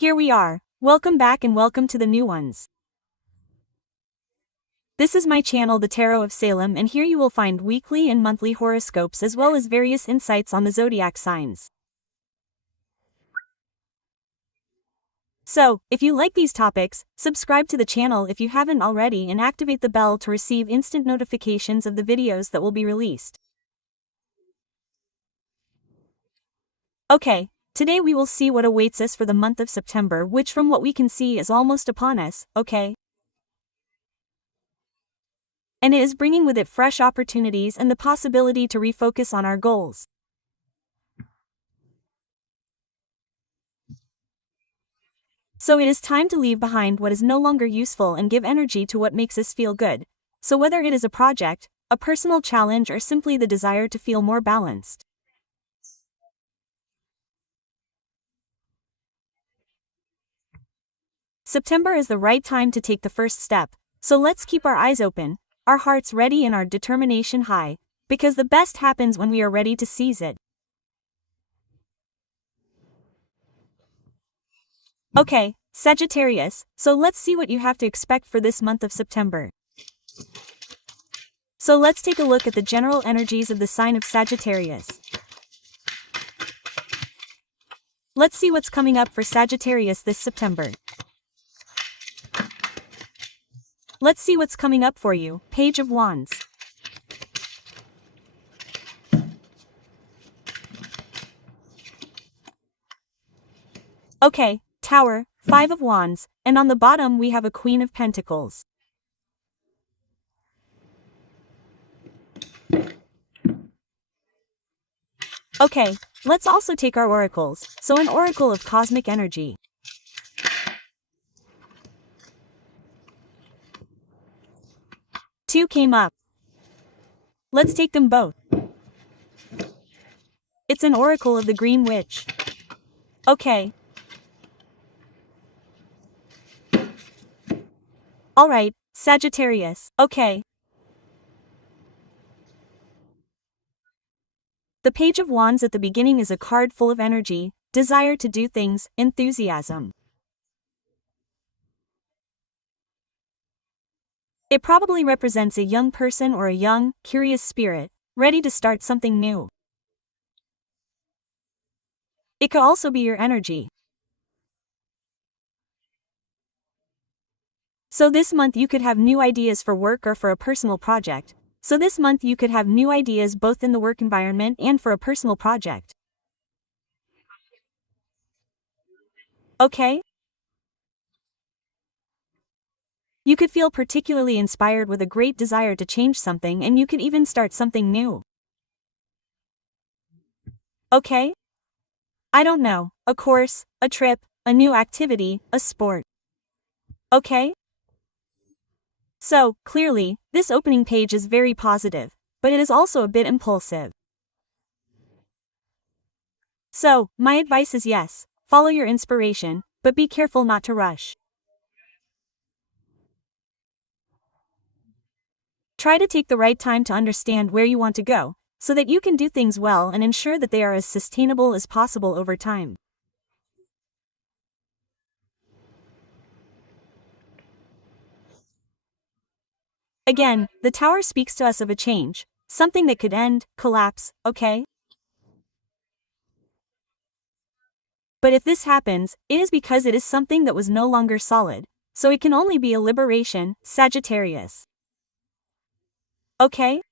Here we are. Welcome back and welcome to the new ones. This is my channel, The Tarot of Salem, and here you will find weekly and monthly horoscopes as well as various insights on the zodiac signs. So, if you like these topics, subscribe to the channel if you haven't already and activate the bell to receive instant notifications of the videos that will be released. Okay, today we will see what awaits us for the month of September, which from what we can see is almost upon us, okay? And it is bringing with it fresh opportunities and the possibility to refocus on our goals. So it is time to leave behind what is no longer useful and give energy to what makes us feel good. So whether it is a project, a personal challenge, or simply the desire to feel more balanced. September is the right time to take the first step, so let's keep our eyes open, our hearts ready and our determination high, because the best happens when we are ready to seize it. Okay, Sagittarius, so let's see what you have to expect for this month of September. So let's take a look at the general energies of the sign of Sagittarius. Let's see what's coming up for Sagittarius this September. Let's see what's coming up for you. Page of Wands. Okay, Tower, Five of Wands, and on the bottom we have a Queen of Pentacles. Okay, let's also take our oracles, so an oracle of cosmic energy. Two came up. Let's take them both. It's an oracle of the Green Witch. Okay. Alright, Sagittarius, okay. The Page of Wands at the beginning is a card full of energy, desire to do things, enthusiasm. It probably represents a young person or a young, curious spirit, ready to start something new. It could also be your energy. So this month you could have new ideas for work or for a personal project. So this month you could have new ideas both in the work environment and for a personal project. Okay? You could feel particularly inspired with a great desire to change something, and you could even start something new. Okay? I don't know, a course, a trip, a new activity, a sport. Okay? So, clearly, this opening page is very positive, but it is also a bit impulsive. So, my advice is yes, follow your inspiration, but be careful not to rush. Try to take the right time to understand where you want to go, so that you can do things well and ensure that they are as sustainable as possible over time. Again, the Tower speaks to us of a change, something that could end, collapse, okay? But if this happens, it is because it is something that was no longer solid, so it can only be a liberation, Sagittarius. Okay?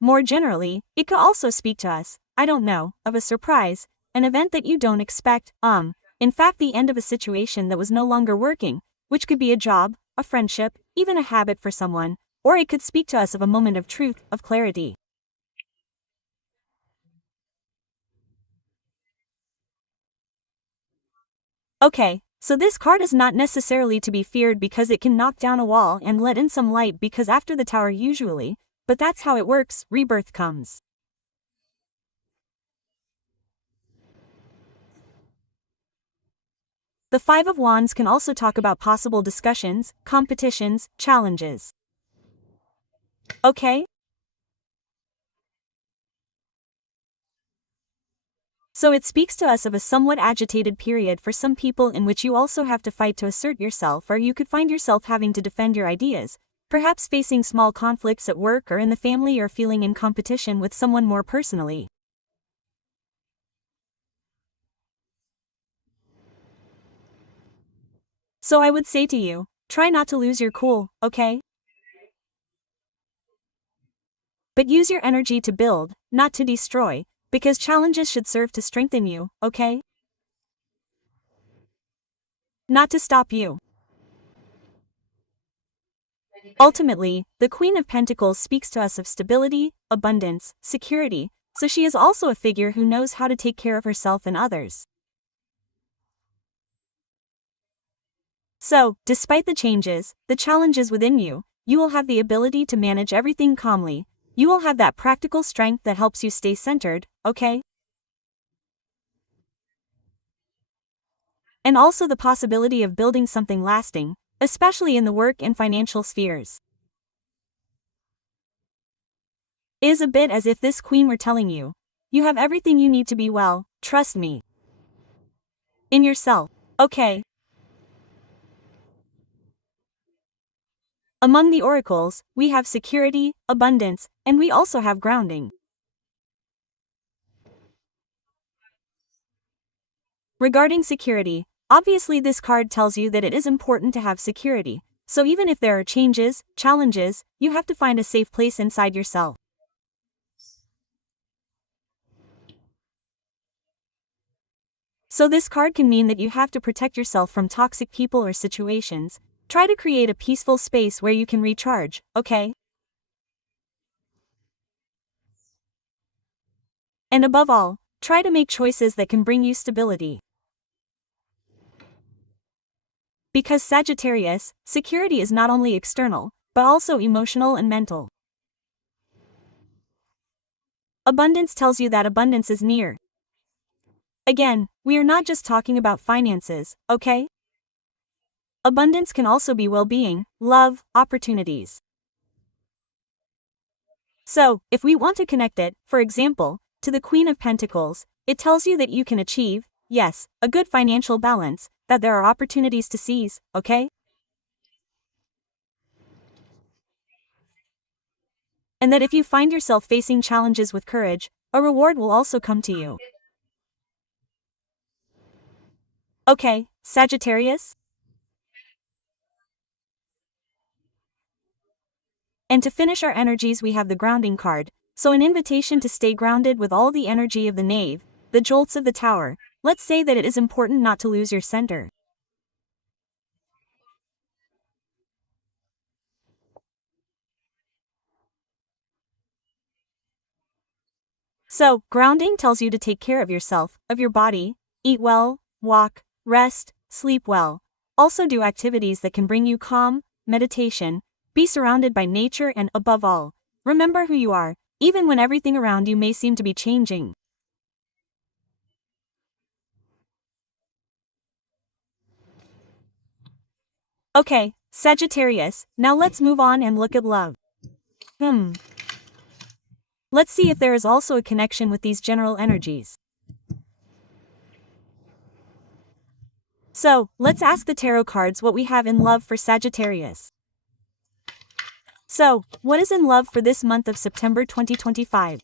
More generally, it could also speak to us, I don't know, of a surprise, an event that you don't expect, in fact the end of a situation that was no longer working, which could be a job, a friendship, even a habit for someone, or it could speak to us of a moment of truth, of clarity. Okay, so this card is not necessarily to be feared because it can knock down a wall and let in some light, because after the Tower usually, but that's how it works, rebirth comes. The Five of Wands can also talk about possible discussions, competitions, challenges. Okay? So it speaks to us of a somewhat agitated period for some people in which you also have to fight to assert yourself, or you could find yourself having to defend your ideas, perhaps facing small conflicts at work or in the family, or feeling in competition with someone more personally. So I would say to you, try not to lose your cool, okay? But use your energy to build, not to destroy, because challenges should serve to strengthen you, okay? Not to stop you. Ultimately, the Queen of Pentacles speaks to us of stability, abundance, security, so she is also a figure who knows how to take care of herself and others. So, despite the changes, the challenges within you, you will have the ability to manage everything calmly. You will have that practical strength that helps you stay centered, okay? And also the possibility of building something lasting, especially in the work and financial spheres. It is a bit as if this queen were telling you, you have everything you need to be well, trust me. In yourself, okay? Among the oracles, we have security, abundance, and we also have grounding. Regarding security, obviously this card tells you that it is important to have security, so even if there are changes, challenges, you have to find a safe place inside yourself. So this card can mean that you have to protect yourself from toxic people or situations. Try to create a peaceful space where you can recharge, okay? And above all, try to make choices that can bring you stability. Because Sagittarius, security is not only external, but also emotional and mental. Abundance tells you that abundance is near. Again, we are not just talking about finances, okay? Abundance can also be well-being, love, opportunities. So, if we want to connect it, for example, to the Queen of Pentacles, it tells you that you can achieve, yes, a good financial balance, that there are opportunities to seize, okay? And that if you find yourself facing challenges with courage, a reward will also come to you. Okay, Sagittarius? And to finish our energies, we have the grounding card, so an invitation to stay grounded with all the energy of the Knave, the jolts of the Tower. Let's say that it is important not to lose your center. So, grounding tells you to take care of yourself, of your body, eat well, walk, rest, sleep well. Also do activities that can bring you calm, meditation, be surrounded by nature, and above all, remember who you are, even when everything around you may seem to be changing. Okay, Sagittarius, now let's move on and look at love. Let's see if there is also a connection with these general energies. So, let's ask the tarot cards what we have in love for Sagittarius. So, what is in love for this month of September 2025?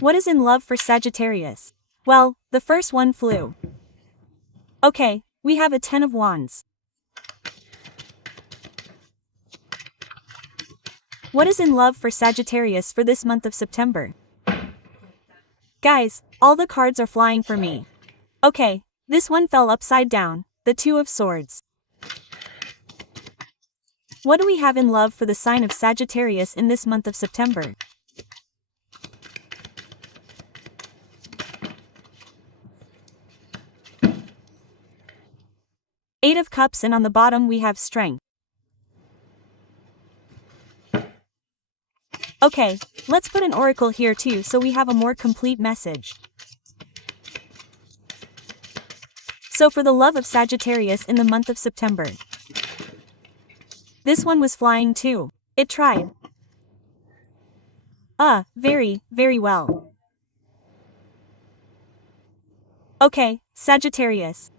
What is in love for Sagittarius? Well, the first one flew. Okay, we have a 10 of Wands. What is in love for Sagittarius for this month of September? Guys, all the cards are flying for me. Okay, this one fell upside down, the 2 of Swords. What do we have in love for the sign of Sagittarius in this month of September? Eight of Cups, and on the bottom we have Strength. Okay, let's put an oracle here too so we have a more complete message. So for the love of Sagittarius in the month of September. This one was flying too. It tried. Very, very well. Okay, Sagittarius.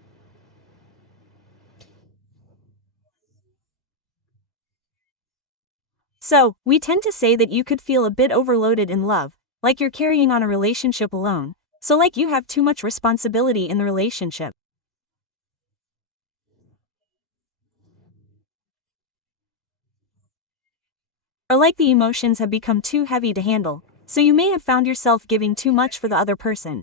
So, we tend to say that you could feel a bit overloaded in love, like you're carrying on a relationship alone, so like you have too much responsibility in the relationship. Or like the emotions have become too heavy to handle, so you may have found yourself giving too much for the other person.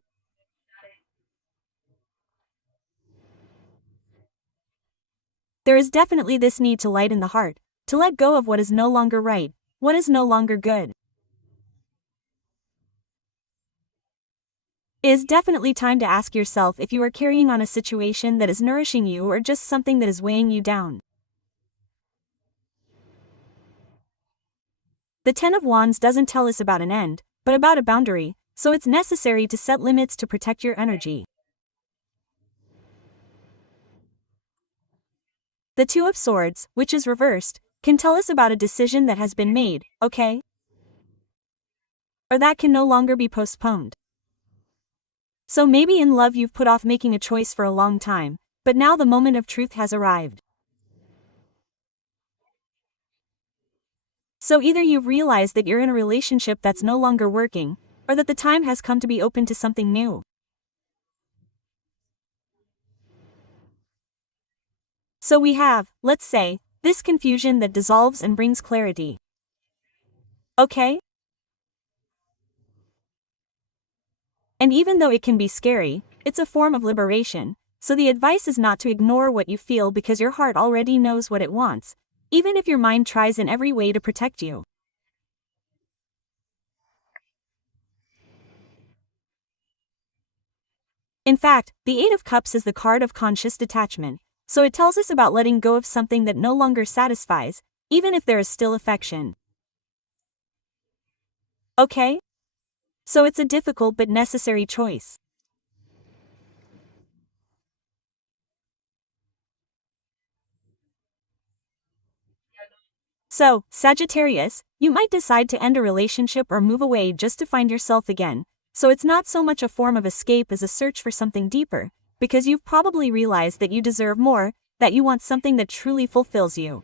There is definitely this need to lighten the heart, to let go of what is no longer right, what is no longer good. It is definitely time to ask yourself if you are carrying on a situation that is nourishing you or just something that is weighing you down. The Ten of Wands doesn't tell us about an end, but about a boundary, so it's necessary to set limits to protect your energy. The Two of Swords, which is reversed, can tell us about a decision that has been made, okay? Or that can no longer be postponed. So maybe in love you've put off making a choice for a long time, but now the moment of truth has arrived. So either you've realized that you're in a relationship that's no longer working, or that the time has come to be open to something new. So we have, let's say, this confusion that dissolves and brings clarity. Okay? And even though it can be scary, it's a form of liberation, so the advice is not to ignore what you feel because your heart already knows what it wants, even if your mind tries in every way to protect you. In fact, the Eight of Cups is the card of conscious detachment, so it tells us about letting go of something that no longer satisfies, even if there is still affection. Okay? So it's a difficult but necessary choice. So, Sagittarius, you might decide to end a relationship or move away just to find yourself again, so it's not so much a form of escape as a search for something deeper, because you've probably realized that you deserve more, that you want something that truly fulfills you.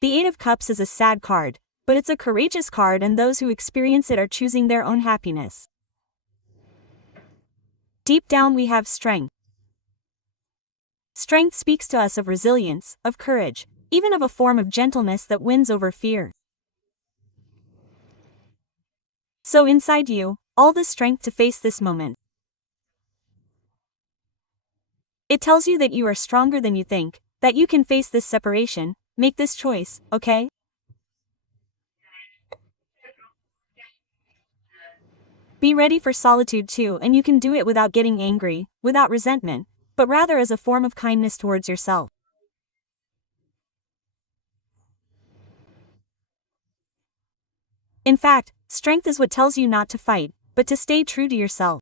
The Eight of Cups is a sad card, but it's a courageous card and those who experience it are choosing their own happiness. Deep down we have strength. Strength speaks to us of resilience, of courage, even of a form of gentleness that wins over fear. So inside you, all the strength to face this moment. It tells you that you are stronger than you think, that you can face this separation, make this choice, okay? Be ready for solitude too, and you can do it without getting angry, without resentment, but rather as a form of kindness towards yourself. In fact, strength is what tells you not to fight, but to stay true to yourself.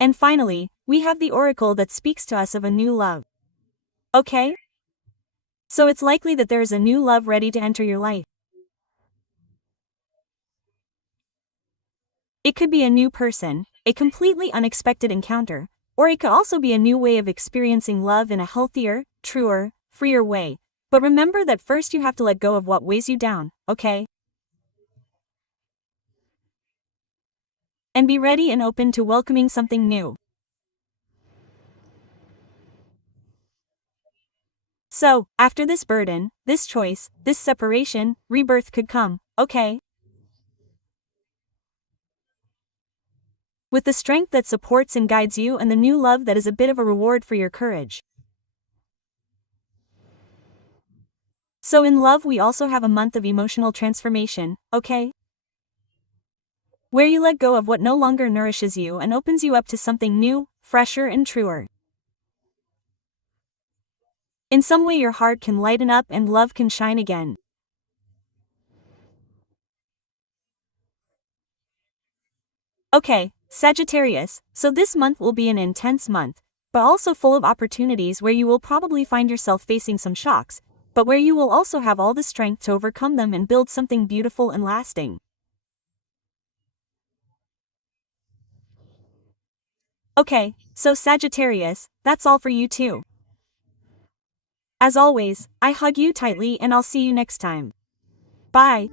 And finally, we have the oracle that speaks to us of a new love. Okay? So it's likely that there is a new love ready to enter your life. It could be a new person, a completely unexpected encounter, or it could also be a new way of experiencing love in a healthier, truer, freer way. But remember that first you have to let go of what weighs you down, okay? And be ready and open to welcoming something new. So, after this burden, this choice, this separation, rebirth could come, okay? With the strength that supports and guides you and the new love that is a bit of a reward for your courage. So in love we also have a month of emotional transformation, okay? Where you let go of what no longer nourishes you and opens you up to something new, fresher and truer. In some way your heart can lighten up and love can shine again. Okay, Sagittarius, so this month will be an intense month, but also full of opportunities where you will probably find yourself facing some shocks, but where you will also have all the strength to overcome them and build something beautiful and lasting. Okay, so Sagittarius, that's all for you too. As always, I hug you tightly and I'll see you next time. Bye.